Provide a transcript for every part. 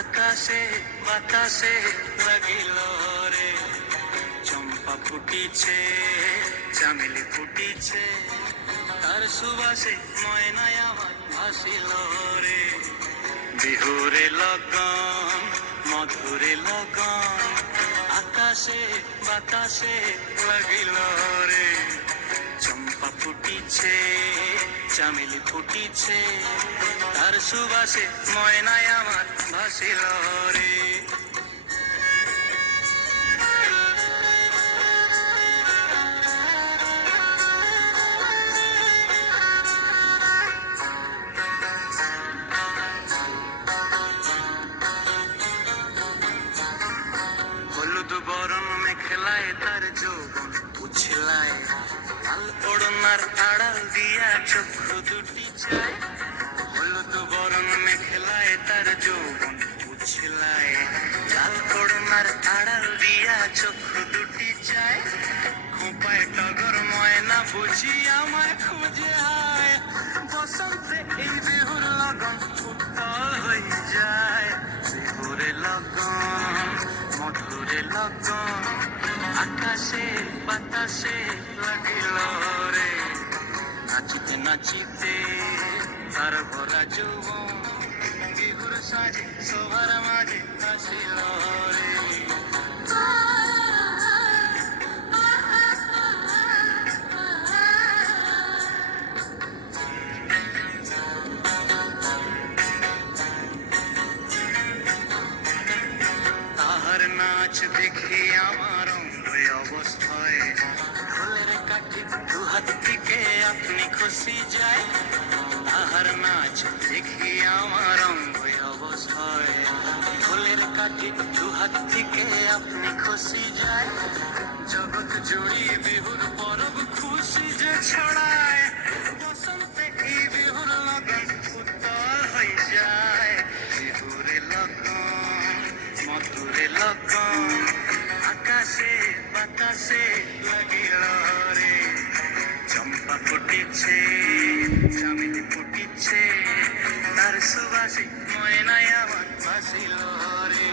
আকাশে বাতাসে লাগিল রে, চম্পা ফুটিছে, চামেলি ফুটিছে, তার সুবাসে ময়নায় আমার ভাসিল রে। বিহুরে লগন, মধুরে লগন, আকাশে বাতাসে লাগিল রে, চম্পা ফুটিছে, চামেলি ফুটিছে, তার সুবাসে ময়নায় আমার ভাসিল রে। হলুদ বরণ মেখলায় তার যৌবন উছলায়, লাল ওড়নার আড়াল দিয়া চক্ষু দুটি চায়। হলুদ বরণ মেখলায় তার যৌবন উছলায়, লাল ওড়নার আড়াল দিয়া চক্ষু দুটি চায়। খোঁপায় টগর ময়না বুঝি আমায় খুঁজে হায়, বসন্তে এই বিহুর লগন উত্তল হয়ে যায়। বিহুরে লগন, মধুরে লগন, আকাশে বাতাসে লাগিল রে, নাচিতে নাচিতে তার ভরা যৌবন, বিহুর সাজে সবার মাঝে আসিল রে। তাহার নাচ দেখি আমার অঙ্গ অবস্থায়, ঢোলের কাঠি দু হাত থেকে আপনি খুশি যায়। তাহার নাচ দেখি আমার অঙ্গ অবস্থায়, ঢোলের কাঠি দু হাত থেকে আপনি খুশি যায়। জগৎ জুড়ি বিহুর পরব খুশি যে ছড়ায়, বসন্তে এই বিহুর লগন উত্তল হয়ে যায়। বিহুরে লগন, মধুরে লগন, আকাশে বাতাসে লাগিল রে, চম্পা ফুটিছে, চামেলি ফুটিছে, তার সুবাসে ময়নায় আমার ভাসিল রে।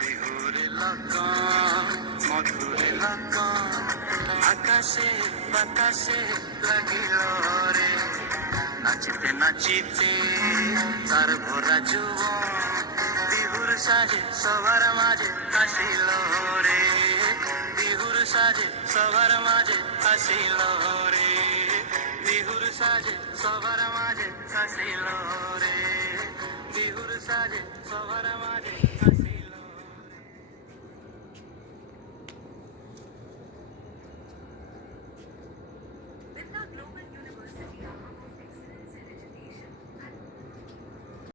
বিহুরে লগন, মধুরে লগন, আকাশে বাতাসে লাগিল রে, নাচিতে নাচিতে তার ভরা যৌবন, বিহুর সাজে সবার মাঝে আসিল রে। বিহুর সাজে সবার মাঝে আসিল রে, বিহুর সাজে সবার মাঝে আসিল রে, বিহুর সাজে সবার মাঝে।